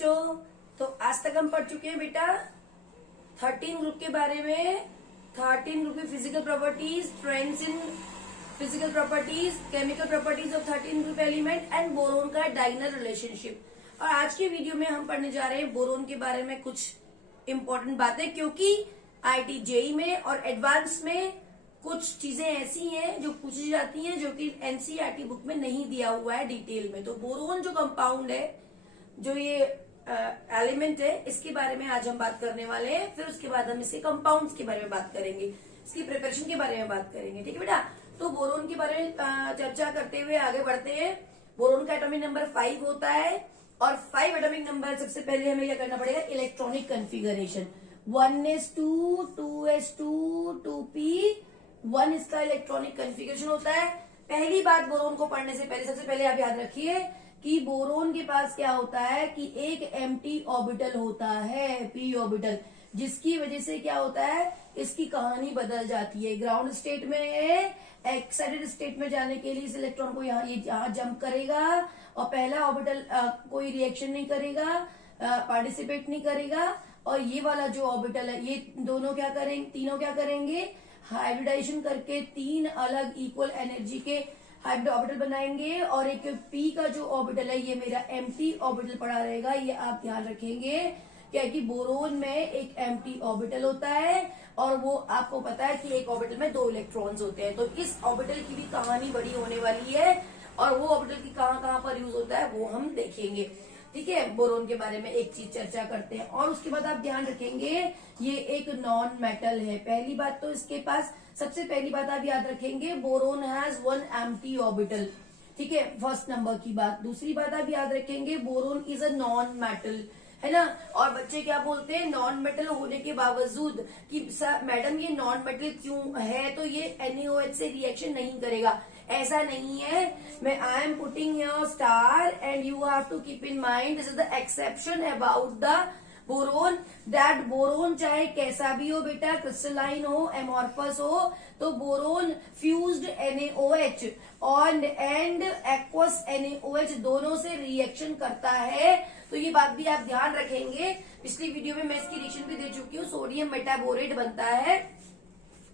बच्चों। तो आज तक हम पढ़ चुके हैं बेटा 13 ग्रुप के बारे में। 13 ग्रुप की physical properties, trends in physical properties, chemical properties of 13 group element and boron का डायगोनल रिलेशनशिप। और आज के वीडियो में हम पढ़ने जा रहे हैं बोरोन के बारे में कुछ इंपॉर्टेंट बातें, क्योंकि आईआईटी जेईई में और एडवांस में कुछ चीजें ऐसी हैं जो पूछी जाती हैं जो कि एनसीईआरटी बुक में नहीं दिया हुआ है डिटेल में। तो बोरोन जो कंपाउंड है, जो ये एलिमेंट है, इसके बारे में आज हम बात करने वाले हैं। फिर उसके बाद हम इसके कंपाउंड्स के बारे में बात करेंगे, इसकी प्रिपरेशन के बारे में बात करेंगे। ठीक है बेटा। तो बोरोन के बारे में चर्चा करते हुए आगे बढ़ते हैं। बोरोन का एटॉमिक नंबर 5 होता है और 5 एटॉमिक नंबर सबसे पहले हमें क्या करना पड़ेगा, electronic configuration 1s2, 2s2, 2p1 इसका इलेक्ट्रॉनिक कन्फिगरेशन होता है। पहली बात बोरोन को पढ़ने से पहले सबसे पहले आप याद रखिए कि बोरोन के पास क्या होता है कि एक एम्प्टी ऑर्बिटल होता है, पी ऑर्बिटल, जिसकी वजह से क्या होता है, इसकी कहानी बदल जाती है। ग्राउंड स्टेट में एक्साइटेड स्टेट में जाने के लिए इस इलेक्ट्रॉन को यहाँ जंप करेगा और पहला ऑर्बिटल कोई रिएक्शन नहीं करेगा, पार्टिसिपेट नहीं करेगा। और ये वाला जो ऑर्बिटल है, ये दोनों क्या करेंगे, तीनों क्या करेंगे, हाइब्रिडाइजेशन करके 3 अलग इक्वल एनर्जी के हाइब्रिड ऑर्बिटल बनाएंगे। और एक पी का जो ऑर्बिटल है, ये मेरा एम्प्टी ऑर्बिटल पड़ा रहेगा। ये आप ध्यान रखेंगे क्या कि बोरोन में एक एम्प्टी ऑर्बिटल होता है और वो आपको पता है कि एक ऑर्बिटल में 2 इलेक्ट्रॉन्स होते हैं। तो इस ऑर्बिटल की भी कहानी बड़ी होने वाली है और वो ऑर्बिटल की कहाँ पर यूज होता है वो हम देखेंगे। ठीक है, बोरोन के बारे में एक चीज चर्चा करते हैं। और उसके बाद आप ध्यान रखेंगे ये एक नॉन मेटल है। पहली बात तो इसके पास, सबसे पहली बात आप याद रखेंगे, बोरोन हैज 1 एम्प्टी ऑर्बिटल। ठीक है, फर्स्ट नंबर की बात। दूसरी बात आप याद रखेंगे, boron is a non metal, है ना। और बच्चे क्या बोलते हैं, नॉन मेटल होने के बावजूद कि मैडम ये नॉन मेटल क्यों है, तो ये NaOH से रिएक्शन नहीं करेगा। ऐसा नहीं है। मैं I am putting your star and you have to keep in mind this is the exception about the boron, that boron चाहे कैसा भी हो बेटा, क्रिस्टलाइन हो, एमॉर्फस हो, तो बोरोन फ्यूज्ड NaOH और एंड एक्वस NaOH दोनों से रिएक्शन करता है। तो ये बात भी आप ध्यान रखेंगे। पिछली वीडियो में मैं इसकी रिएक्शन भी दे चुकी हूँ, सोडियम मेटाबोरेट बनता है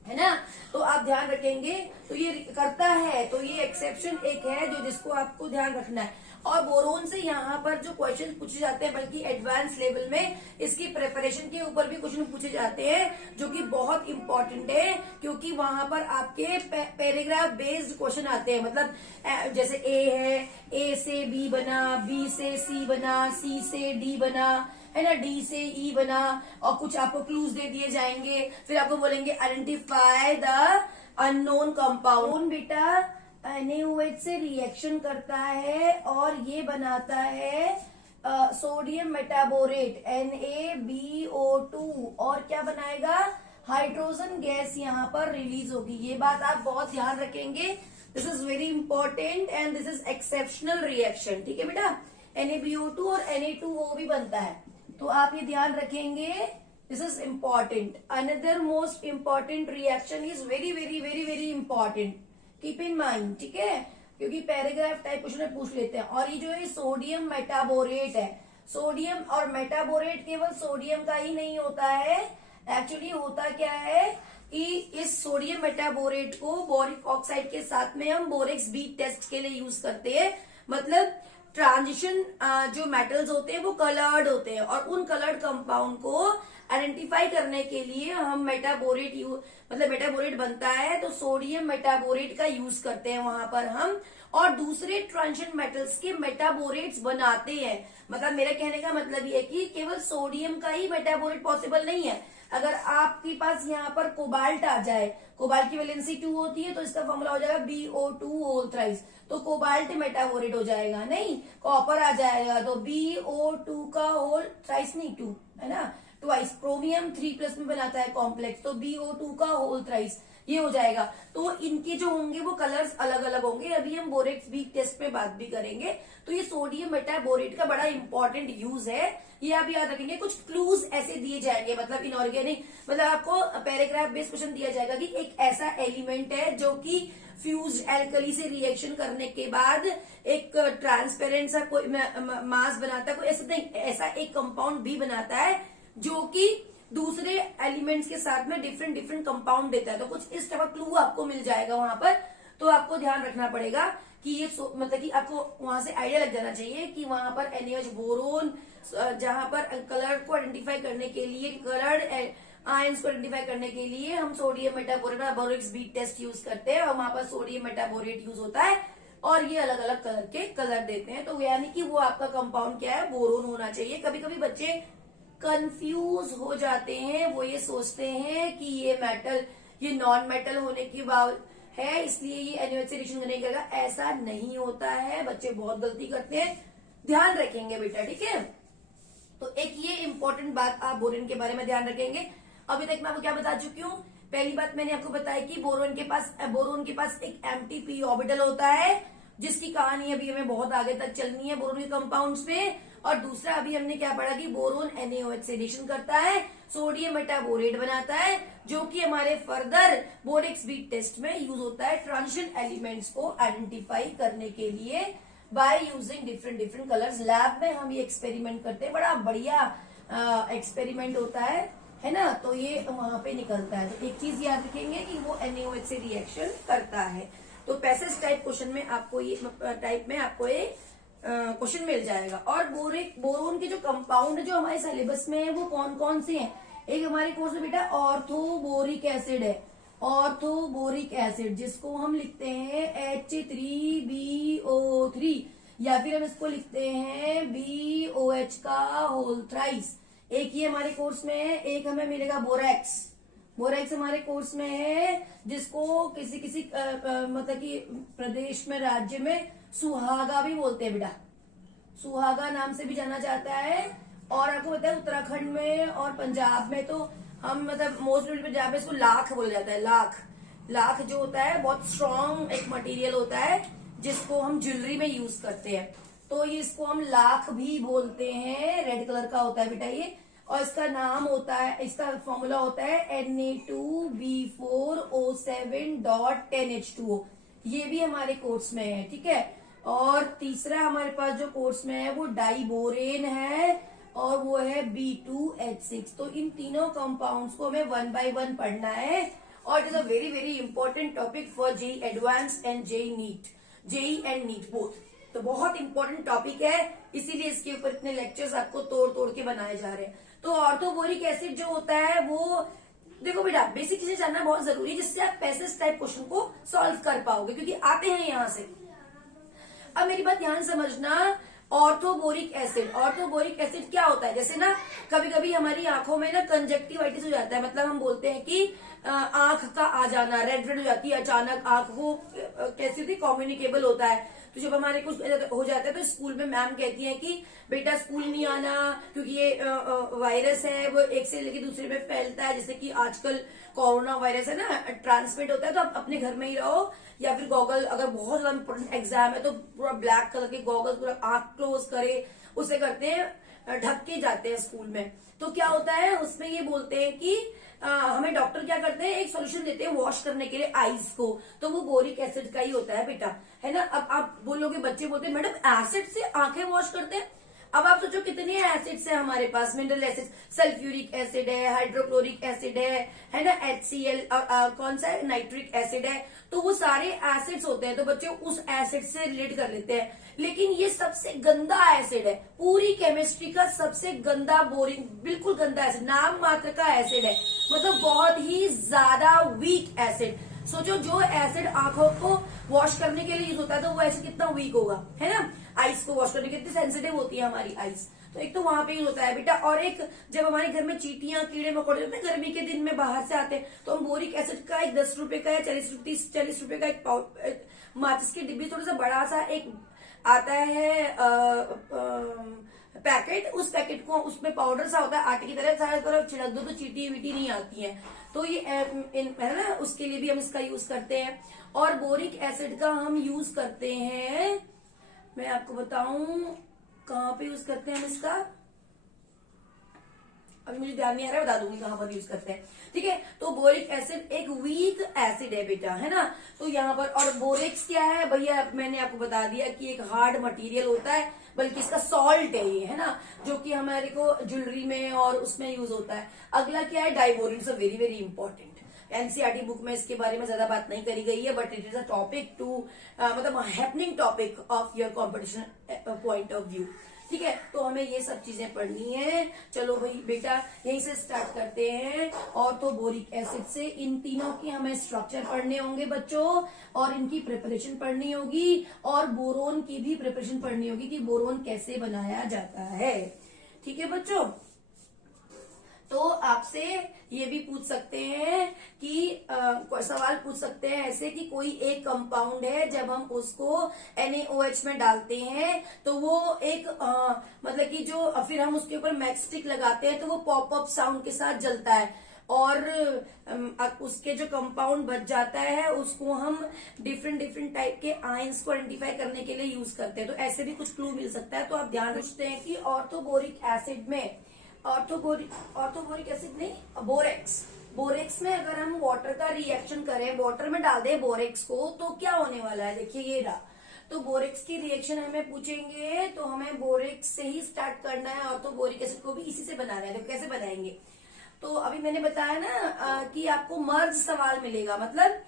ना। तो आप ध्यान रखेंगे, तो ये करता है, तो ये एक्सेप्शन एक है जो जिसको आपको ध्यान रखना है। और बोरोन से यहाँ पर जो क्वेश्चन पूछे जाते हैं, बल्कि एडवांस लेवल में इसकी प्रिपरेशन के ऊपर भी क्वेश्चन पूछे जाते हैं, जो कि बहुत इंपॉर्टेंट है, क्योंकि वहां पर आपके पैराग्राफ बेस्ड क्वेश्चन आते हैं। मतलब जैसे ए है, ए से बी बना, बी से सी बना, सी से डी बना, है ना, डी से ई बना, और कुछ आपको क्लूज दे दिए जाएंगे। फिर आपको बोलेंगे आइडेंटिफाई द अननोन कंपाउंड। बेटा NaOH से रिएक्शन करता है और ये बनाता है सोडियम मेटाबोरेट NaBO2, और क्या बनाएगा, हाइड्रोजन गैस यहाँ पर रिलीज होगी। ये बात आप बहुत ध्यान रखेंगे, this is very important and this is exceptional reaction. ठीक है बेटा, NaBO2 और Na2O भी बनता है, तो आप ये ध्यान रखेंगे, this is important. Another most important reaction is very very very very important, keep in mind. ठीक है, क्योंकि पैराग्राफ टाइप क्वेश्चन में पूछ लेते हैं। और ये जो है सोडियम मेटाबोरेट है, सोडियम और मेटाबोरेट केवल सोडियम का ही नहीं होता है। एक्चुअली होता क्या है कि इस सोडियम मेटाबोरेट को बोरिक ऑक्साइड के साथ में हम बोरेक्स बी टेस्ट के लिए यूज करते हैं। मतलब ट्रांजिशन जो मेटल्स होते हैं वो कलर्ड होते हैं, और उन कलर्ड कंपाउंड को आइडेंटिफाई करने के लिए हम मेटाबोरेट मतलब मेटाबोरेट बनता है, तो सोडियम मेटाबोरेट का यूज करते हैं वहां पर हम, और दूसरे ट्रांजिशन मेटल्स के मेटाबोरेट्स बनाते हैं। मतलब मेरा कहने का मतलब ये है कि केवल सोडियम का ही मेटाबोरेट पॉसिबल नहीं है। अगर आपके पास यहाँ पर कोबाल्ट आ जाए, कोबाल्ट की वैलेंसी 2 होती है, तो इसका फॉर्मूला हो जाएगा BO2 होल थ्राइस, तो कोबाल्ट मेटाबोरेट हो जाएगा। नहीं, कॉपर आ जाएगा तो BO2 का होल थ्राइस नहीं 2, है ना, ट्वाइस। क्रोमियम 3+ में बनाता है कॉम्प्लेक्स, तो BO2 का होल थ्राइस। ये हो जाएगा। तो इनके जो होंगे वो कलर्स अलग अलग होंगे। अभी हम बोरेक्स वीक टेस्ट पे बात भी करेंगे। तो ये सोडियम मेटाबोरेट का बड़ा इंपॉर्टेंट यूज है, ये आप याद रखेंगे। कुछ क्लूज ऐसे दिए जाएंगे, मतलब इनऑर्गेनिक, मतलब आपको पैराग्राफ बेस्ड क्वेश्चन दिया जाएगा कि एक ऐसा एलिमेंट है जो कि फ्यूज एल्कली से रिएक्शन करने के बाद एक ट्रांसपेरेंट सा कोई मास बनाता है, कोई ऐसा नहीं, ऐसा एक कंपाउंड भी बनाता है जो कि दूसरे एलिमेंट्स के साथ में डिफरेंट डिफरेंट कंपाउंड देता है। तो कुछ इस तरह क्लू आपको मिल जाएगा वहां पर। तो आपको ध्यान रखना पड़ेगा कि ये मतलब कि आपको वहां से आइडिया लग जाना चाहिए कि वहां पर NaOH बोरोन, जहां पर कलर को आइडेंटिफाई करने के लिए, कलर्ड आयंस को आइडेंटिफाई करने के लिए हम sodium metaborate borax bead test use करते हैं, और वहां पर सोडियम मेटाबोरेट यूज होता है, और ये अलग अलग कलर के कलर देते हैं। तो यानी कि वो आपका कंपाउंड क्या है, बोरोन होना चाहिए। कभी कभी बच्चे कंफ्यूज हो जाते हैं, वो ये सोचते हैं कि ये मेटल, ये नॉन मेटल होने की बात है इसलिए ये NaOH से रिएक्शन नहीं करेगा। ऐसा नहीं होता है, बच्चे बहुत गलती करते हैं, ध्यान रखेंगे बेटा, ठीक है। तो एक ये इंपॉर्टेंट बात आप बोरोन के बारे में ध्यान रखेंगे। अभी तक मैं आपको क्या बता चुकी हूँ, पहली बात मैंने आपको बताई कि बोरोन के पास एक एम्प्टी p ऑर्बिटल होता है, जिसकी कहानी अभी हमें बहुत आगे तक चलनी है बोरोन के कंपाउंड्स में। और दूसरा अभी हमने क्या पढ़ा कि बोरोन NaOH से रिएक्शन करता है, सोडियम मेटाबोरेट बनाता है, जो कि हमारे फर्दर बोरेक्स बीट टेस्ट में यूज होता है ट्रांजिशन एलिमेंट्स को आइडेंटिफाई करने के लिए by using different different colours. Lab में हम ये एक्सपेरिमेंट करते हैं, बड़ा बढ़िया एक्सपेरिमेंट होता है ना। तो ये वहां पे निकलता है। तो एक चीज याद रखेंगे कि वो NaOH से रिएक्शन करता है। तो पैसेज टाइप क्वेश्चन में आपको ये क्वेश्चन मिल जाएगा। और बोरोन के जो कंपाउंड जो हमारे सिलेबस में है वो कौन कौन से हैं। एक हमारे कोर्स में बेटा ऑर्थोबोरिक एसिड है, ऑर्थोबोरिक एसिड, जिसको हम लिखते हैं H3BO3, या फिर हम इसको लिखते हैं BOH का होल थ्राइस। एक ये हमारे कोर्स में है। एक हमें मिलेगा बोरेक्स हमारे कोर्स में है, जिसको किसी किसी मतलब कि प्रदेश में, राज्य में सुहागा भी बोलते हैं बेटा, सुहागा नाम से भी जाना जाता है। और आपको पता है उत्तराखंड में और पंजाब में तो हम मतलब मोस्टली पंजाब में इसको लाख बोला जाता है। लाख जो होता है बहुत स्ट्रॉन्ग एक मटेरियल होता है, जिसको हम ज्वेलरी में यूज करते हैं। तो ये इसको हम लाख भी बोलते हैं, रेड कलर का होता है बेटा ये। और इसका नाम होता है, इसका फॉर्मूला होता है Na2B4O7.10H2O। ये भी हमारे कोर्स में है, ठीक है। और तीसरा हमारे पास जो कोर्स में है वो डाइबोरेन है, और वो है B2H6। तो इन तीनों कंपाउंड्स को हमें 1 by 1 पढ़ना है। और it is a very very important topic for JEE advance and JEE and NEET both. तो बहुत इंपॉर्टेंट टॉपिक है, इसीलिए इसके ऊपर इतने लेक्चर्स आपको तोड़ तोड़ के बनाए जा रहे हैं। तो ऑर्थोबोरिक एसिड जो होता है वो, देखो बेटा, बेसिक चीजें जानना बहुत जरूरी है, जिससे आप पैसेज टाइप क्वेश्चन को सॉल्व कर पाओगे, क्योंकि आते हैं यहां से। अब मेरी बात ध्यान समझना, ऑर्थोबोरिक एसिड क्या होता है। जैसे ना कभी कभी हमारी आंखों में ना कंजक्टिवाइटिस हो जाता है, मतलब हम बोलते हैं कि आंख का आ जाना, रेड हो जाती है अचानक आंख, वो कैसी होती है, कम्युनिकेबल होता है। तो जब हमारे कुछ हो जाता है तो स्कूल में मैम कहती है कि बेटा स्कूल नहीं आना, क्योंकि ये वायरस है, वो एक से लेके दूसरे में फैलता है। जैसे कि आजकल कोरोना वायरस है ना, ट्रांसमिट होता है। तो आप अपने घर में ही रहो, या फिर गॉगल, अगर बहुत ज्यादा इंपॉर्टेंट एग्जाम है तो पूरा ब्लैक कलर के गॉगल, पूरा आंख क्लोज करे, उसे करते हैं, ढक के जाते हैं स्कूल में। तो क्या होता है उसमें, ये बोलते हैं कि हमें डॉक्टर क्या करते हैं, एक सॉल्यूशन देते हैं वॉश करने के लिए आईज को। तो वो बोरिक एसिड का ही होता है बेटा, है ना। अब आप बोलोगे, बच्चे बोलते हैं मैडम एसिड से आंखें वॉश करते हैं। अब आप सोचो कितने एसिड्स है हमारे पास, मिनरल एसिड, सल्फ्यूरिक एसिड है, हाइड्रोक्लोरिक एसिड है ना, HCl, कौन सा है, नाइट्रिक एसिड है। तो वो सारे एसिड्स होते हैं, तो बच्चे उस एसिड से रिलेट कर लेते हैं। लेकिन ये सबसे गंदा एसिड है, पूरी केमिस्ट्री का सबसे गंदा, बोरिंग, बिल्कुल गंदा एसिड, नाम मात्र का एसिड है, मतलब बहुत ही ज्यादा वीक एसिड। सोचो जो एसिड आंखों को वॉश करने के लिए यूज होता है, तो वो एसिड कितना वीक होगा, है ना। आइस को वॉश करने के कितनी सेंसिटिव होती है हमारी आइस, तो एक तो वहां पे यूज होता है बेटा। और एक, जब हमारे घर में चींटियां, कीड़े मकोड़े होते हैं गर्मी के दिन में बाहर से आते हैं, तो हम बोरिक एसिड का एक 10 रुपए का या 40 रुपए का एक माचिस की डिब्बी, थोड़ा सा बड़ा सा एक आता है पैकेट, उस पैकेट को उसमें पाउडर सा होता है आटे की तरह, सारे तरफ छिड़क दो तो चीटी वीटी नहीं आती है। तो ये है ना, उसके लिए भी हम इसका यूज करते हैं। और बोरिक एसिड का हम यूज करते हैं, मैं आपको बताऊं कहाँ पे यूज करते हैं हम इसका, अभी मुझे ध्यान नहीं आ रहा है, बता दूंगी कहाँ पर यूज करते हैं। ठीक है, तो बोरिक एसिड एक वीक एसिड है बेटा, है ना। तो यहाँ पर, और बोरेक्स क्या है भैया, मैंने आपको बता दिया कि एक हार्ड मटेरियल होता है, बल्कि इसका सॉल्ट है ये, है ना, जो कि हमारे को ज्वेलरी में और उसमें यूज होता है। अगला क्या है, diborane, so very very important. NCERT book में इसके बारे में ज्यादा बात नहीं करी गई है, but it is a topic to मतलब happening topic of your competition point of view. ठीक है, तो हमें ये सब चीजें पढ़नी है। चलो भाई बेटा यहीं से स्टार्ट करते हैं। ऑर्थोबोरिक एसिड से इन तीनों की हमें स्ट्रक्चर पढ़ने होंगे बच्चों, और इनकी प्रिपरेशन पढ़नी होगी, और बोरोन की भी प्रिपरेशन पढ़नी होगी कि बोरोन कैसे बनाया जाता है। ठीक है बच्चों, तो आपसे ये भी पूछ सकते हैं कि सवाल पूछ सकते हैं ऐसे कि कोई एक कंपाउंड है, जब हम उसको NaOH में डालते हैं तो वो एक मतलब कि जो फिर हम उसके ऊपर मैचस्टिक लगाते हैं तो वो पॉप अप साउंड के साथ जलता है, और उसके जो कंपाउंड बच जाता है उसको हम डिफरेंट डिफरेंट टाइप के आयंस को आइडेंटिफाई करने के लिए यूज करते हैं। तो ऐसे भी कुछ क्लू मिल सकता है। तो आप ध्यान रखते हैं कि ऑर्थोबोरिक एसिड में, ऑर्थोबोरिक एसिड नहीं, बोरेक्स में अगर हम वाटर का रिएक्शन करें, वाटर में डाल दें बोरेक्स को, तो क्या होने वाला है, देखिए ये रहा। तो बोरेक्स की रिएक्शन हमें पूछेंगे तो हमें बोरेक्स से ही स्टार्ट करना है, ऑर्थोबोरिक एसिड को भी इसी से बनाना है। तो कैसे बनाएंगे, तो अभी मैंने बताया ना कि आपको मर्ज सवाल मिलेगा, मतलब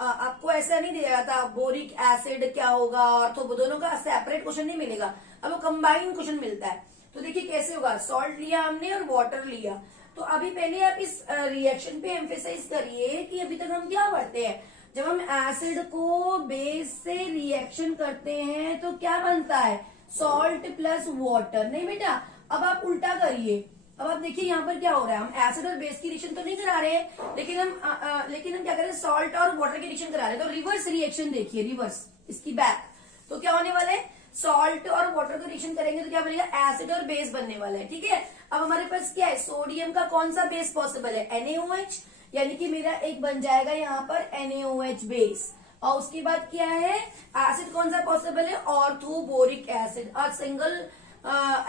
आपको ऐसा नहीं दिया था बोरिक एसिड क्या होगा, ऑर्थो, दोनों का सेपरेट क्वेश्चन नहीं मिलेगा, अब वो कंबाइंड क्वेश्चन मिलता है। तो देखिए कैसे होगा, सॉल्ट लिया हमने और वाटर लिया। तो अभी पहले आप इस रिएक्शन पे एम्फेसाइज करिए कि अभी तक हम क्या पढ़ते हैं, जब हम एसिड को बेस से रिएक्शन करते हैं तो क्या बनता है, सॉल्ट प्लस वाटर। नहीं बेटा, अब आप उल्टा करिए, अब आप देखिए यहाँ पर क्या हो रहा है, हम एसिड और बेस की रिएक्शन तो नहीं करा रहे हैं, लेकिन हम क्या कर रहे हैं, सॉल्ट और वाटर की रिएक्शन करा रहे हैं। तो रिवर्स रिएक्शन देखिए, रिवर्स इसकी बैक, तो क्या होने वाला है, सॉल्ट और वाटर का रिएक्शन करेंगे तो क्या बनेगा, एसिड और बेस बनने वाला है। ठीक है, अब हमारे पास क्या है, सोडियम का कौन सा बेस पॉसिबल है, NaOH, यानी कि मेरा एक बन जाएगा यहाँ पर NaOH बेस। और उसके बाद क्या है, एसिड कौन सा पॉसिबल है, orthoboric acid. A single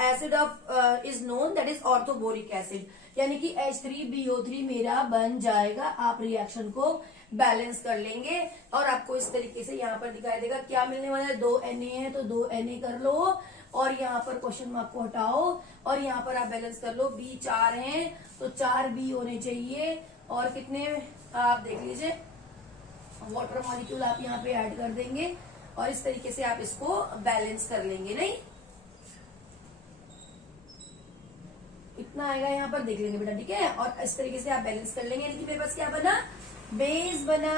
acid of is known, that is orthoboric acid, यानी कि H3BO3 मेरा बन जाएगा। आप रिएक्शन को बैलेंस कर लेंगे और आपको इस तरीके से यहाँ पर दिखाई देगा क्या मिलने वाला है, 2 Na है तो 2 Na कर लो, और यहाँ पर क्वेश्चन मार्क को हटाओ और यहाँ पर आप बैलेंस कर लो। B 4 हैं तो 4 B होने चाहिए, और कितने आप देख लीजिए, वाटर मॉलिक्यूल आप यहाँ पे ऐड कर देंगे और इस तरीके से आप इसको बैलेंस कर लेंगे। नहीं, इतना आएगा यहाँ पर, देख लेंगे बेटा। ठीक है, और इस तरीके से आप बैलेंस कर लेंगे, यानी कि मेरे पास क्या बना, बेस बना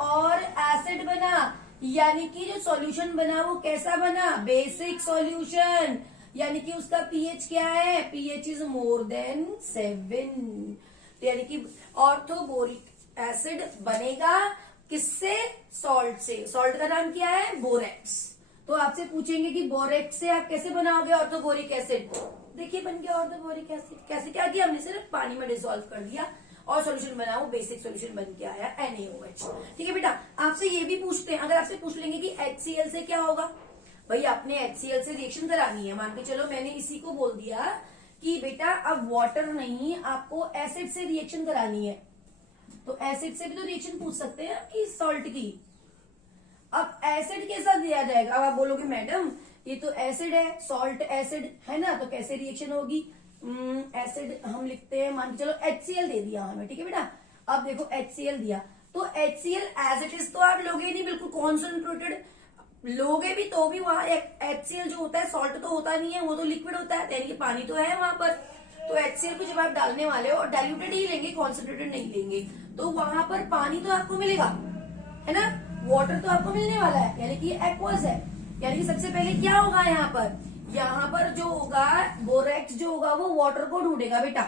और एसिड बना, यानी कि जो सॉल्यूशन बना वो कैसा बना, बेसिक सॉल्यूशन, यानी कि उसका पीएच क्या है, पीएच इज मोर देन 7। यानी कि ऑर्थोबोरिक एसिड बनेगा किससे, सॉल्ट से। सॉल्ट का नाम क्या है, बोरेक्स। तो आपसे पूछेंगे कि बोरेक्स से आप कैसे बनाओगे ऑर्थोबोरिक एसिड, देखिए बन गया ऑर्थोबोरिक एसिड। कैसे, क्या किया हमने, सिर्फ पानी में डिसॉल्व कर दिया और सॉल्यूशन बना, वो बेसिक सॉल्यूशन बन के आया NaOH। ठीक है बेटा, आपसे ये भी पूछते हैं, अगर आपसे पूछ लेंगे कि HCl से क्या होगा, भाई आपने HCl से रिएक्शन करानी है, मान के चलो मैंने इसी को बोल दिया कि बेटा अब वाटर नहीं, आपको एसिड से रिएक्शन करानी है, तो एसिड से भी तो रिएक्शन पूछ सकते हैं कि सॉल्ट की। अब एसिड के साथ दिया जाएगा, अब आप बोलोगे मैडम ये तो एसिड है, सॉल्ट एसिड है ना, तो कैसे रिएक्शन होगी, एसिड हम लिखते हैं, मान के चलो HCl दे दिया हमें। ठीक है बेटा, अब देखो HCl दिया तो HCl एज इट इज तो आप लोगे नहीं, बिल्कुल कॉन्सेंट्रेटेड लोगे भी तो भी वहां HCl जो होता है सॉल्ट तो होता नहीं है, वो तो लिक्विड होता है, यानी कि पानी तो है वहां पर। तो HCl को जब आप डालने वाले हो और डाइल्यूटेड ही लेंगे, कॉन्सेंट्रेटेड नहीं लेंगे, तो वहां पर पानी तो आपको मिलेगा, है ना, वाटर तो आपको मिलने वाला है, यानी कि एक्वस है। यानी कि सबसे पहले क्या होगा, यहाँ पर जो होगा बोरेक्स जो होगा वो वाटर को ढूंढेगा बेटा,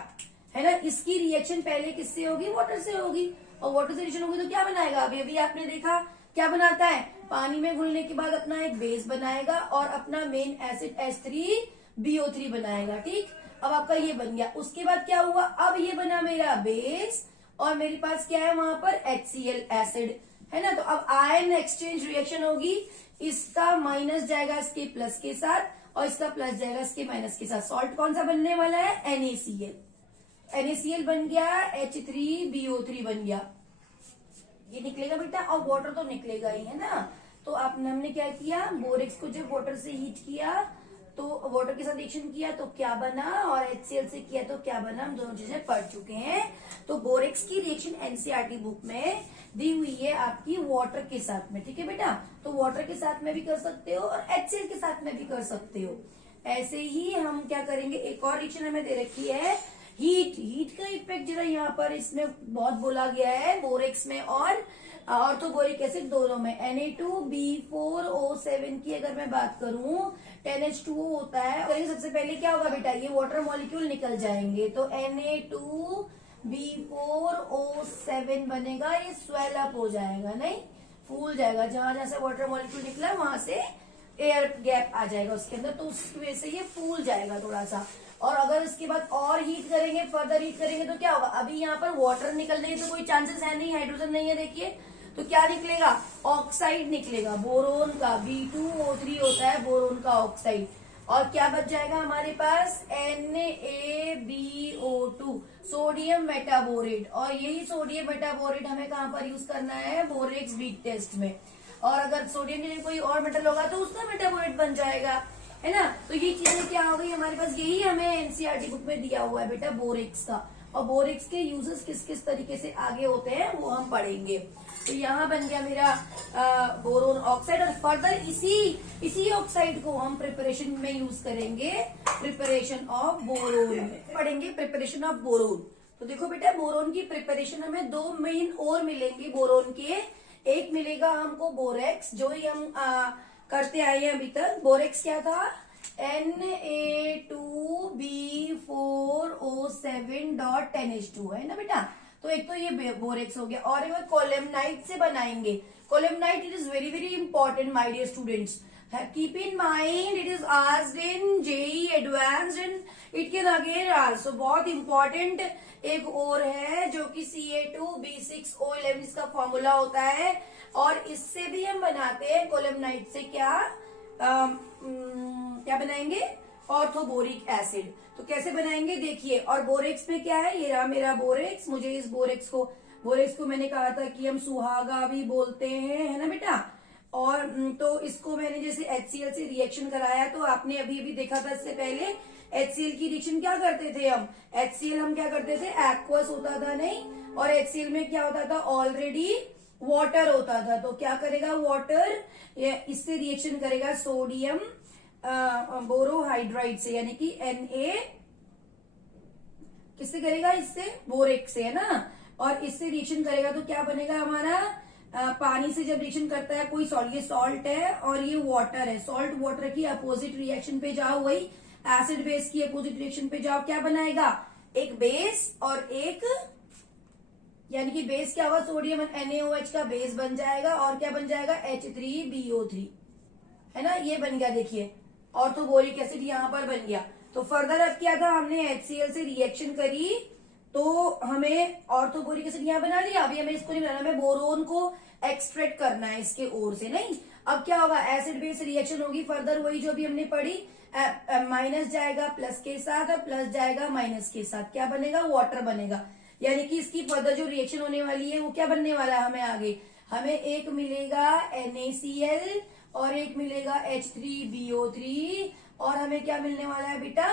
है ना। इसकी रिएक्शन पहले किससे होगी, वाटर से होगी, और वाटर से रिएक्शन होगी तो क्या बनाएगा, अभी आपने देखा क्या बनाता है, पानी में घुलने के बाद अपना एक बेस बनाएगा और अपना मेन एसिड BO3 बनाएगा। ठीक, अब आपका ये बन गया। उसके बाद क्या हुआ, अब ये बना मेरा बेस और मेरे पास क्या है वहां पर HCl एसिड है ना। तो अब आयन एक्सचेंज रिएक्शन होगी, इसका माइनस जाएगा इसके प्लस के साथ और इसका प्लस जाएगा इसके माइनस के साथ। सॉल्ट कौन सा बनने वाला है, NaCl। NaCl बन गया, H3BO3 बन गया। ये निकलेगा बेटा, और वाटर तो निकलेगा ही है ना। तो हमने क्या किया, बोरेक्स को जब वाटर से हीट किया तो वाटर के साथ रिएक्शन किया तो क्या बना, और HCl से किया तो क्या बना, हम दोनों चीजें पढ़ चुके हैं। तो बोरेक्स की रिएक्शन एनसीईआरटी बुक में दी हुई है आपकी वाटर के साथ में। ठीक है बेटा, तो वाटर के साथ में भी कर सकते हो और HCl के साथ में भी कर सकते हो। ऐसे ही हम क्या करेंगे, एक और रिएक्शन हमें दे रखी है हीट का इफेक्ट जरा यहाँ पर इसमें बहुत बोला गया है बोरेक्स में और ऑर्थोबोरिक एसिड दोनों में। Na2B4O7 की अगर मैं बात करूं 10H2O होता है, और सबसे पहले क्या होगा बेटा, ये वाटर मॉलिक्यूल निकल जाएंगे तो Na2B4O7 बनेगा, ये स्वेल अप हो जाएगा, नहीं फूल जाएगा। जहां जहां से वाटर मॉलिक्यूल निकला वहां से एयर गैप आ जाएगा उसके अंदर, तो उस वजह से ये फूल जाएगा थोड़ा सा। और अगर इसके बाद और हीट करेंगे, फर्दर हीट करेंगे तो क्या होगा, अभी यहाँ पर वाटर निकलने के तो कोई चांसेस है नहीं, हाइड्रोजन नहीं है देखिए, तो क्या निकलेगा, ऑक्साइड निकलेगा बोरोन का। B2O3 होता है बोरोन का ऑक्साइड। और क्या बच जाएगा हमारे पास, NaBO2 सोडियम मेटाबोरेट। और यही सोडियम मेटाबोरेट हमें कहाँ पर यूज करना है, बोरेक्स बीट टेस्ट में। और अगर सोडियम के लिए कोई और मेटल होगा तो उसका मेटाबोरेट बन जाएगा, है ना। तो ये चीजें क्या हो गई हमारे पास, यही हमें एनसीईआरटी बुक में दिया हुआ है बेटा बोरेक्स का। और बोरेक्स के यूजेस किस किस तरीके से आगे होते हैं वो हम पढ़ेंगे। तो यहाँ बन गया मेरा बोरोन ऑक्साइड, और फर्दर इसी ऑक्साइड को हम प्रिपरेशन में यूज करेंगे, प्रिपरेशन ऑफ बोरोन पढ़ेंगे, प्रिपरेशन ऑफ बोरोन। तो देखो बेटा, बोरोन की प्रिपरेशन हमें दो मेन और मिलेंगे बोरोन के। एक मिलेगा हमको बोरेक्स, जो ही हम करते आए हैं अभी तक। बोरेक्स क्या था, Na2B4O7.10H2 है ना बेटा। तो एक तो ये बोरेक्स हो गया, और एक कोलेमनाइट से बनाएंगे। Colemanite it is very very important my dear students, keep in mind it is asked in JEE advanced and it can again also. बहुत इंपॉर्टेंट एक और है जो कि Ca2B6O11 इसका फॉर्मूला होता है, और इससे भी हम बनाते हैं कोलेमनाइट से क्या बनाएंगे, ऑर्थोबोरिक एसिड। तो कैसे बनाएंगे देखिए। और बोरेक्स में क्या है, ये रहा मेरा बोरेक्स। मुझे इस बोरेक्स को मैंने कहा था कि हम सुहागा भी बोलते हैं, है ना बेटा। और तो इसको मैंने जैसे HCl से रिएक्शन कराया, तो आपने अभी अभी देखा था इससे पहले HCl की रिएक्शन क्या करते थे हम, HCl हम क्या करते थे, एक्वस होता था नहीं, और HCl में क्या होता था, ऑलरेडी वाटर होता था। तो क्या करेगा वाटर, इससे रिएक्शन करेगा सोडियम बोरोहाइड्राइड से, यानी कि Na किससे करेगा, इससे बोरेक से, है ना। और इससे रिएक्शन करेगा तो क्या बनेगा हमारा, पानी से जब रिएक्शन करता है कोई सॉल्ट, ये सॉल्ट है और ये वाटर है, सॉल्ट वाटर की अपोजिट रिएक्शन पे जाओ, वही एसिड बेस की अपोजिट रिएक्शन पे जाओ, क्या बनाएगा, एक बेस और एक, यानी कि बेस क्या होगा, सोडियम NaOH का बेस बन जाएगा, और क्या बन जाएगा, H3BO3, है ना। ये बन गया देखिए, ऑर्थोबोरिक एसिड यहाँ पर बन गया। तो फर्दर अब क्या था, हमने HCl से रिएक्शन करी तो हमें ऑर्थोबोरिक एसिड यहाँ बना लिया। अभी हमें इसको नहीं बनाना, हमें बोरोन को एक्सट्रैक्ट करना है इसके ओर से, नहीं। अब क्या होगा, एसिड बेस रिएक्शन होगी, फर्दर वही जो भी हमने पढ़ी, माइनस जाएगा प्लस के साथ और प्लस जाएगा माइनस के साथ, क्या बनेगा, वाटर बनेगा। यानी कि इसकी फर्दर जो रिएक्शन होने वाली है वो क्या बनने वाला है हमें आगे, हमें एक मिलेगा NaCl और एक मिलेगा H3BO3, और हमें क्या मिलने वाला है बेटा,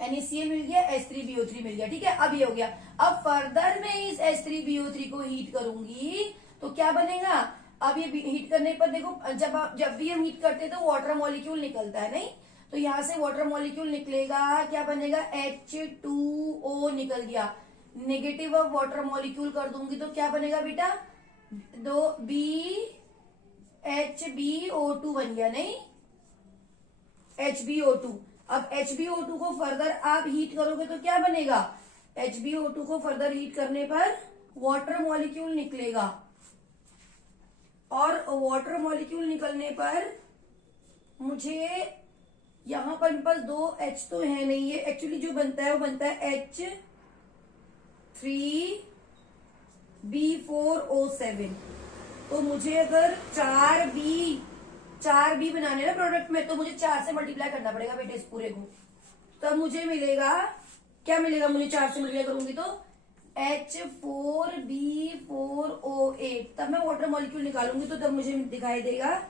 NaCl मिल गया, H3BO3 मिल गया। ठीक है, अब ये हो गया। अब फर्दर मैं इस H3BO3 को हीट करूंगी तो क्या बनेगा, अब ये हीट करने पर देखो, जब भी हम हीट करते हैं तो वाटर मॉलिक्यूल निकलता है, नहीं। तो यहां से वाटर मॉलिक्यूल निकलेगा, क्या बनेगा, H2O निकल गया। नेगेटिव ऑफ वाटर मॉलिक्यूल कर दूंगी तो क्या बनेगा बेटा, HbO2 बन गया, नहीं, HbO2। अब HbO2 को फर्दर आप हीट करोगे तो क्या बनेगा, HbO2 को फर्दर हीट करने पर वाटर मॉलिक्यूल निकलेगा, और वाटर मॉलिक्यूल निकलने पर मुझे यहाँ पर मेरे पास 2 H तो है नहीं, ये एक्चुअली जो बनता है वो बनता है H3B4O7। तो मुझे अगर 4B बनाने ना प्रोडक्ट में, तो मुझे 4 से मल्टीप्लाई करना पड़ेगा बेटे इस पूरे को। तब मुझे मिलेगा, क्या मिलेगा मुझे 4 से मल्टीप्लाई करूंगी तो H4B4O8। तब मैं वाटर मॉलिक्यूल निकालूंगी तो तब मुझे दिखाई देगा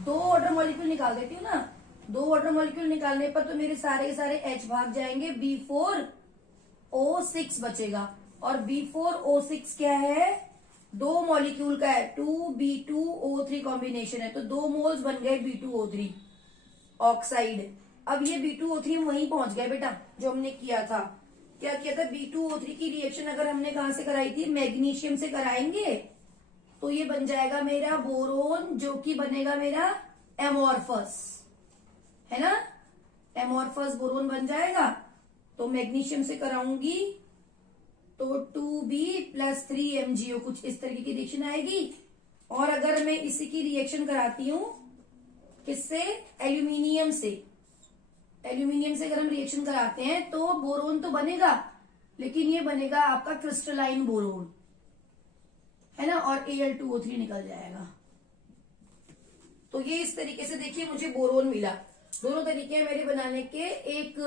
2 वाटर मॉलिक्यूल निकाल देती हूँ ना। 2 वाटर मॉलिक्यूल निकालने पर तो मेरे सारे के सारे H भाग जाएंगे, B4O6 बचेगा। और B4O6 क्या है, 2 मॉलिक्यूल का है, 2B2O3 कॉम्बिनेशन है, तो 2 मोल्स बन गए B2O3 ऑक्साइड। अब ये B2O3 वहीं पहुंच गया बेटा जो हमने किया था। क्या किया था, B2O3 की रिएक्शन अगर हमने कहां से कराई थी, मैग्नीशियम से कराएंगे, तो ये बन जाएगा मेरा बोरोन, जो कि बनेगा मेरा एमोर्फस, है ना, एमोर्फस बोरोन बन जाएगा। तो मैग्नीशियम से कराऊंगी तो 2B+3MgO कुछ इस तरीके की रिएक्शन आएगी। और अगर मैं इसी की रिएक्शन कराती हूं किससे, एल्यूमिनियम से, एल्यूमिनियम से अगर हम रिएक्शन कराते हैं तो बोरोन तो बनेगा, लेकिन ये बनेगा आपका क्रिस्टलाइन बोरोन, है ना, और Al2O3 निकल जाएगा। तो ये इस तरीके से देखिए मुझे बोरोन मिला। दोनों तरीके हैं मेरे बनाने के, एक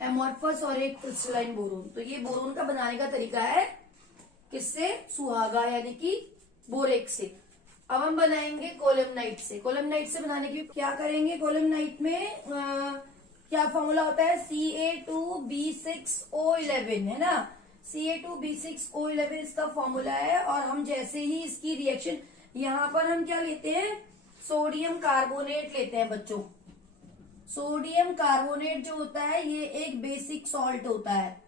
एमोर्फस और एक क्रिस्टलाइन बोरोन। तो ये बोरोन का बनाने का तरीका है किससे, सुहागा यानी कि बोरेक्स से। अब हम बनाएंगे कोलमनाइट से। कोलमनाइट से बनाने के क्या करेंगे, कोलमनाइट में क्या फॉर्मूला होता है, Ca2B6O11, है ना, Ca2B6O11 इसका फॉर्मूला है। और हम जैसे ही इसकी रिएक्शन, यहां पर हम क्या लेते हैं, सोडियम कार्बोनेट लेते हैं बच्चों। सोडियम कार्बोनेट जो होता है ये एक बेसिक सॉल्ट होता है।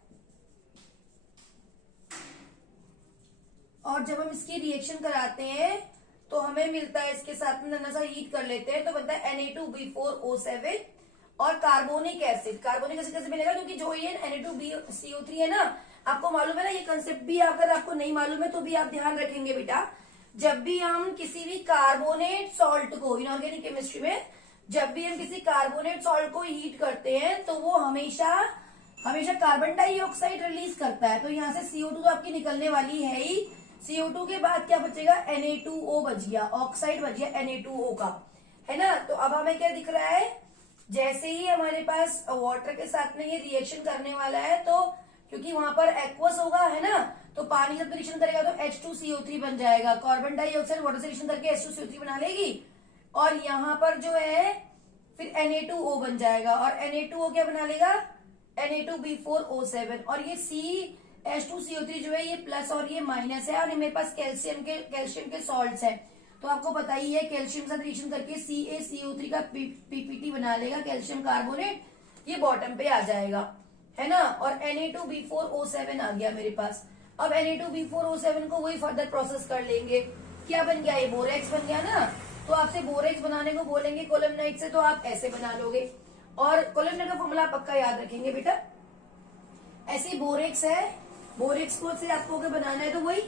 और जब हम इसकी रिएक्शन कराते हैं तो हमें मिलता है, इसके साथ में थोड़ा सा हीट कर लेते हैं तो बनता है Na2B4O7 और कार्बोनिक एसिड। कार्बोनिक एसिड कैसे मिलेगा, क्योंकि जो ये Na2BCO3 है ना, आपको मालूम है ना, ये कंसेप्ट भी अगर आपको नहीं मालूम है तो भी आप ध्यान रखेंगे बेटा। जब भी हम किसी भी कार्बोनेट सॉल्ट को, इनऑर्गेनिक केमिस्ट्री में जब भी हम किसी कार्बोनेट सॉल्ट को हीट करते हैं तो वो हमेशा कार्बन डाइऑक्साइड रिलीज करता है। तो यहाँ से CO2 तो आपकी निकलने वाली है ही, CO2 के बाद क्या बचेगा, Na2O बच गया, ऑक्साइड बच गया Na2O का, है ना। तो अब हमें क्या दिख रहा है, जैसे ही हमारे पास वाटर के साथ में ये रिएक्शन करने वाला है, तो क्योंकि वहां पर एक्वस होगा, है ना, तो पानी जब रिएक्शन करेगा तो H2CO3 बन जाएगा। कार्बन डाइऑक्साइड वाटर से रिएक्शन करके H2CO3 बना लेगी, और यहाँ पर जो है फिर Na2O बन जाएगा, और Na2O क्या बना लेगा, Na2B4O7। और ये H2CO3 जो है ये प्लस और ये माइनस है, और ये मेरे पास कैल्शियम के सॉल्ट्स है। तो आपको पता ही है, कैल्शियम साथ रिएक्शन करके CaCO3 का PPT बना लेगा, कैल्शियम कार्बोनेट, ये बॉटम पे आ जाएगा, है ना। और Na2B4O7 आ गया मेरे पास। अब Na2B4O7 को वही फर्दर प्रोसेस कर लेंगे। क्या बन गया, ये बोरेक्स बन गया ना। तो आपसे बोरेक्स बनाने को बोलेंगे कोलमनाइट से, तो आप ऐसे बना लोगे। और कोलमनाइट का फॉर्मूला पक्का याद रखेंगे बेटा। ऐसे बोरेक्स है, बोरेक्स को से आपको अगर बनाना है तो वही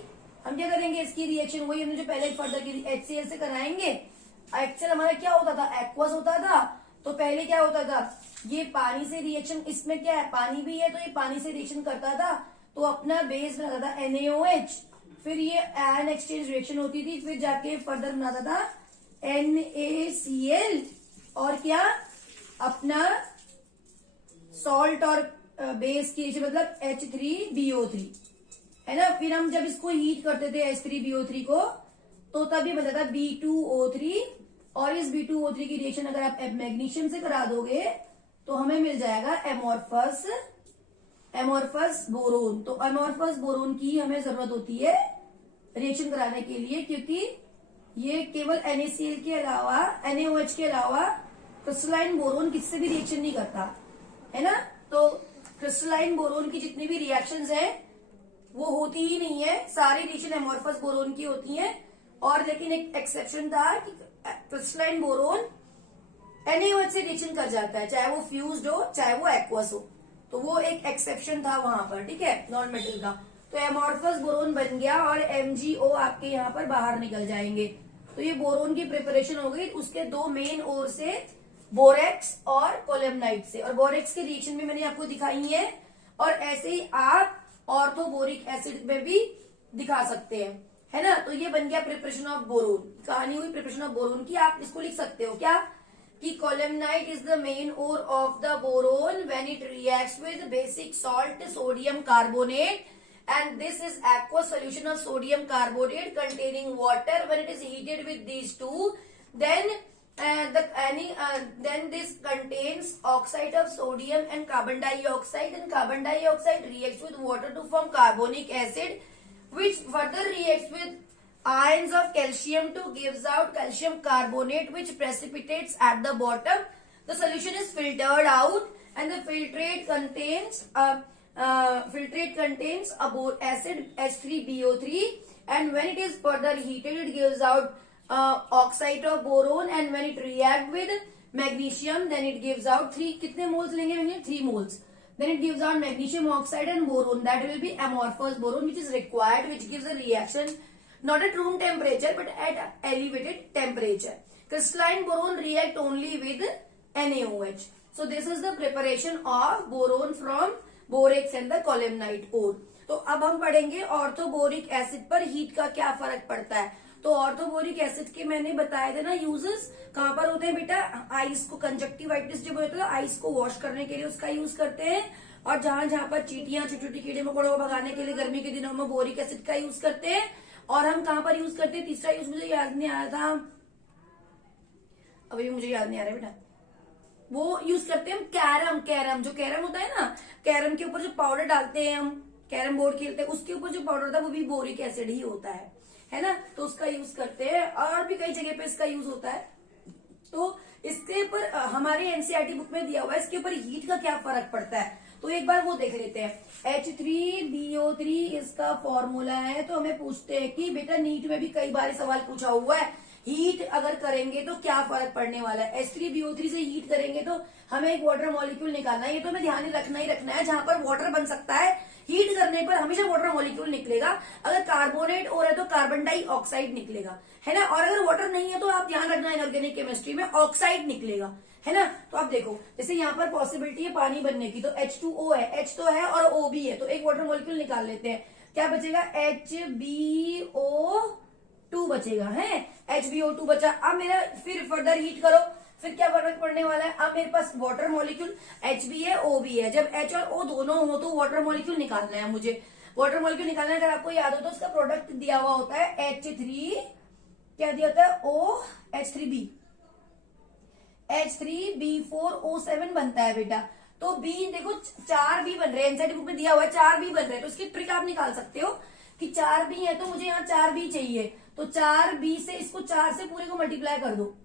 हम क्या करेंगे, इसकी रिएक्शन वही हमने जो पहले फर्दर की HCl से कराएंगे। HCl हमारा क्या होता था, एक्वस होता था। तो पहले क्या होता था, ये पानी से रिएक्शन, इसमें क्या है, पानी भी है, तो ये पानी से रिएक्शन करता था, तो अपना बेस बनाता था NaOH। फिर ये आयन एक्सचेंज रिएक्शन होती थी, फिर जाके फर्दर बनाता था NaCl, और क्या अपना सॉल्ट और बेस की रिएक्शन, मतलब H3BO3, है ना। फिर हम जब इसको हीट करते थे H3BO3 को, तो तभी बनता था B2O3, और इस B2O3 की रिएक्शन अगर आप मैग्नीशियम से करा दोगे तो हमें मिल जाएगा एमोर्फस बोरोन। तो एमोर्फस बोरोन की हमें जरूरत होती है रिएक्शन कराने के लिए, क्योंकि ये केवल NaCl के अलावा, NaOH के अलावा क्रिस्टलाइन बोरोन किससे भी रिएक्शन नहीं करता, है ना। तो क्रिस्टलाइन बोरोन की जितनी भी रिएक्शंस हैं वो होती ही नहीं है, सारी रिएक्शन एमोर्फस बोरोन की होती हैं। और लेकिन एक एक्सेप्शन था कि क्रिस्टलाइन बोरोन NaOH से रिएक्शन कर जाता है, चाहे वो फ्यूज्ड हो चाहे वो एक्वस हो। तो वो एक एक्सेप्शन था वहां पर, ठीक है, नॉन मेटल का। तो एमोर्फस बोरोन बन गया, और MgO आपके यहाँ पर बाहर निकल जाएंगे। तो ये बोरोन की प्रिपरेशन हो गई उसके दो मेन ओर से, बोरेक्स और कोलेमनाइट से। और बोरेक्स के रिएक्शन भी मैंने आपको दिखाई है, और ऐसे ही आप ऑर्थोबोरिक एसिड में भी दिखा सकते हैं, है ना। तो ये बन गया प्रिपरेशन ऑफ बोरोन, कहानी हुई प्रिपरेशन ऑफ बोरोन की। आप इसको लिख सकते हो क्या कि colemanite is the main ore of the boron when it reacts with basic salt sodium carbonate, and this is aqueous solution of sodium carbonate containing water. When it is heated with these two, then then this contains oxide of sodium and carbon dioxide, and carbon dioxide reacts with water to form carbonic acid, which further reacts with ions of calcium to gives out calcium carbonate, which precipitates at the bottom. The solution is filtered out, and the filtrate contains a acid H3BO3, and when it is further heated it gives out oxide of boron, and when it react with magnesium then it gives out 3 कितने moles लेंगे भैया 3 moles, then it gives out magnesium oxide and boron, that will be amorphous boron, which is required, which gives a reaction not at room temperature but at elevated temperature. Crystalline boron react only with NaOH. So this is the preparation of boron from borax and the colemanite ore. तो अब हम पढ़ेंगे orthoboric acid पर heat का क्या फर्क पड़ता है। तो ऑर्थोबोरिक एसिड के मैंने बताए थे ना यूजेस, कहां पर होते हैं बेटा, आइस को, कंजक्टिवाइटिस जब होता है आइस को वॉश करने के लिए उसका यूज करते हैं, और जहां जहां पर चींटियां छोटे छोटे कीड़े मकोड़ों को भगाने के लिए गर्मी के दिनों में बोरिक एसिड का यूज करते हैं। और हम कहां पर यूज करते हैं, तीसरा यूज मुझे याद नहीं आ रहा था, अभी मुझे याद नहीं आ रहा बेटा, वो यूज करते हैं हम कैरम। कैरम जो कैरम होता है ना, कैरम के ऊपर जो पाउडर डालते हैं हम, कैरम बोर्ड खेलते हैं उसके ऊपर जो पाउडर होता है वो भी बोरिक एसिड ही होता है ना। तो उसका यूज करते हैं, और भी कई जगह पे इसका यूज होता है। तो इसके ऊपर हमारे एनसीईआरटी बुक में दिया हुआ है इसके ऊपर हीट का क्या फर्क पड़ता है, तो एक बार वो देख लेते हैं। H3BO3 इसका फॉर्मूला है। तो हमें पूछते हैं कि बेटा नीट में भी कई बार सवाल पूछा हुआ है, हीट अगर करेंगे तो क्या फर्क पड़ने वाला है। H3BO3 से हीट करेंगे तो हमें एक वाटर मॉलिक्यूल निकालना है, ये तो हमें ध्यान ही रखना है। जहां पर वाटर बन सकता है हीट करने पर हमेशा वाटर मॉलिक्यूल निकलेगा, अगर कार्बोनेट और है तो कार्बन डाइऑक्साइड निकलेगा, है ना। और अगर वाटर नहीं है तो आप ध्यान रखना इनऑर्गेनिक केमिस्ट्री में ऑक्साइड निकलेगा, है ना। तो आप देखो जैसे यहाँ पर पॉसिबिलिटी है पानी बनने की, तो H2O है, H तो है और O भी है, तो एक वाटर मॉलिक्यूल निकाल लेते हैं। क्या बचेगा, HbO2 बचेगा, है HbO2 बचा। अब मेरा फिर फर्दर हीट करो, फिर क्या फर्क पड़ने वाला है, अब मेरे पास वाटर मॉलिक्यूल H भी है O भी है, जब H और O दोनों हो तो वाटर मॉलिक्यूल निकालना है मुझे। वाटर मॉलिक्यूल निकालना है, अगर आपको याद हो तो उसका प्रोडक्ट दिया हुआ होता है H3, क्या दिया होता है O H3B, H3B4O7 बनता है बेटा। तो B देखो 4 B बन रहे हैं, एनसीईआरटी बुक में दिया हुआ है 4 B बन रहे हैं, तो इसकी ट्रिक आप निकाल सकते हो कि 4 B है तो मुझे यहाँ 4 B चाहिए, तो 4 B से इसको 4 से पूरे को मल्टीप्लाई कर दो।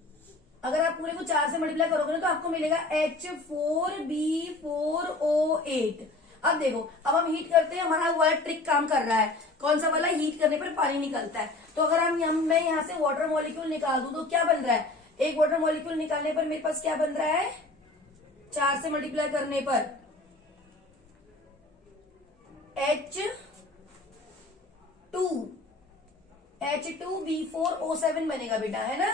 अगर आप पूरे को 4 से मल्टीप्लाई करोगे ना तो आपको मिलेगा H4B4O8। अब देखो, अब हम हीट करते हैं, हमारा वाला ट्रिक काम कर रहा है, कौन सा वाला, हीट करने पर पानी निकलता है। तो अगर मैं यहाँ से वाटर मॉलिक्यूल निकाल दूं तो क्या बन रहा है, एक वाटर मॉलिक्यूल निकालने पर मेरे पास क्या बन रहा है, 4 से मल्टीप्लाई करने पर H2B4O7 बनेगा बेटा, है ना।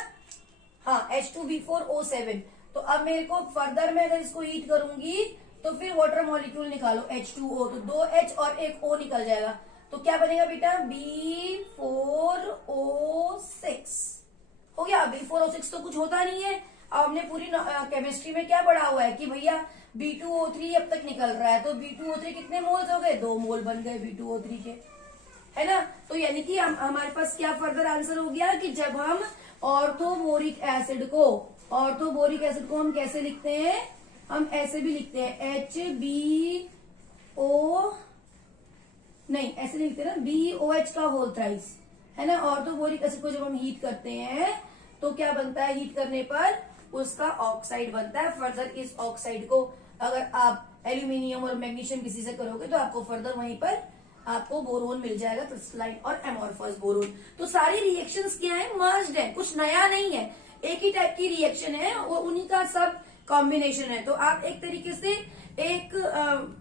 हाँ H2B4O7। तो अब मेरे को फर्दर में अगर इसको हीट करूंगी तो फिर वाटर मॉलिक्यूल निकालो H2O, तो 2 H और 1 O निकल जाएगा, तो क्या बनेगा बेटा B4O6 हो गया। B4O6 तो कुछ होता नहीं है। अब हमने पूरी केमिस्ट्री में क्या पढ़ा हुआ है कि भैया B2O3 अब तक निकल रहा है, तो B2O3 कितने मोल्स हो गए, 2 मोल बन गए B2O3 के, है ना। तो यानी कि हमारे पास क्या फर्दर आंसर हो गया कि जब हम ऑर्थोबोरिक एसिड को हम कैसे लिखते हैं, हम ऐसे भी लिखते हैं HbO, नहीं ऐसे नहीं लिखते ना, BOH का होल थ्राइस, है ना। ऑर्थोबोरिक एसिड को जब हम हीट करते हैं तो क्या बनता है, हीट करने पर उसका ऑक्साइड बनता है। फर्दर इस ऑक्साइड को अगर आप एल्यूमिनियम और मैग्नीशियम किसी से करोगे तो आपको फर्दर वहीं पर आपको बोरोन मिल जाएगा, क्रिस्टलाइन और एमोर्फस बोरोन। तो सारी रिएक्शंस क्या है, मर्ज्ड है, कुछ नया नहीं है, एक ही टाइप की रिएक्शन है, वो उन्हीं का सब कॉम्बिनेशन है। तो आप एक तरीके से एक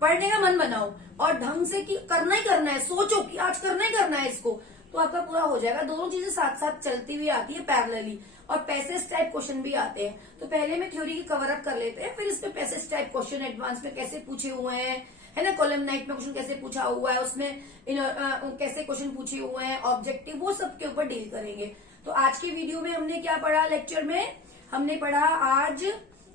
पढ़ने का मन बनाओ और ढंग से कि करना ही करना है, सोचो कि आज करना ही करना है इसको, तो तो आपका पूरा हो जाएगा। दोनों चीजें साथ साथ चलती हुई आती है पैरेलली, और पैसेज टाइप क्वेश्चन भी आते हैं। तो पहले मैं थ्योरी की कवर अप कर लेते हैं, फिर इस पे पैसेज टाइप क्वेश्चन एडवांस में कैसे पूछे हुए हैं, है ना, कॉलम नाइट में क्वेश्चन कैसे पूछा हुआ है, उसमें कैसे क्वेश्चन पूछे हुए हैं, ऑब्जेक्टिव, वो सब के ऊपर डील करेंगे। तो आज के वीडियो में हमने क्या पढ़ा, लेक्चर में हमने पढ़ा आज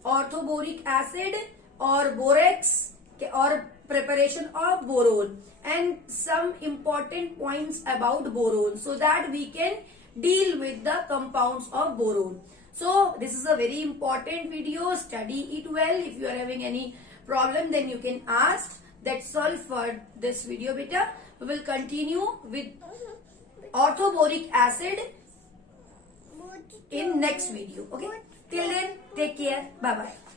ऑर्थोबोरिक एसिड और बोरेक्स और preparation of boron and some important points about boron, so that we can deal with the compounds of boron. So this is a very important video. Study it well. If you are having any problem, then you can ask. That's all for this video, beta. We will continue with orthoboric acid in next video. Okay. Till then, take care. Bye bye.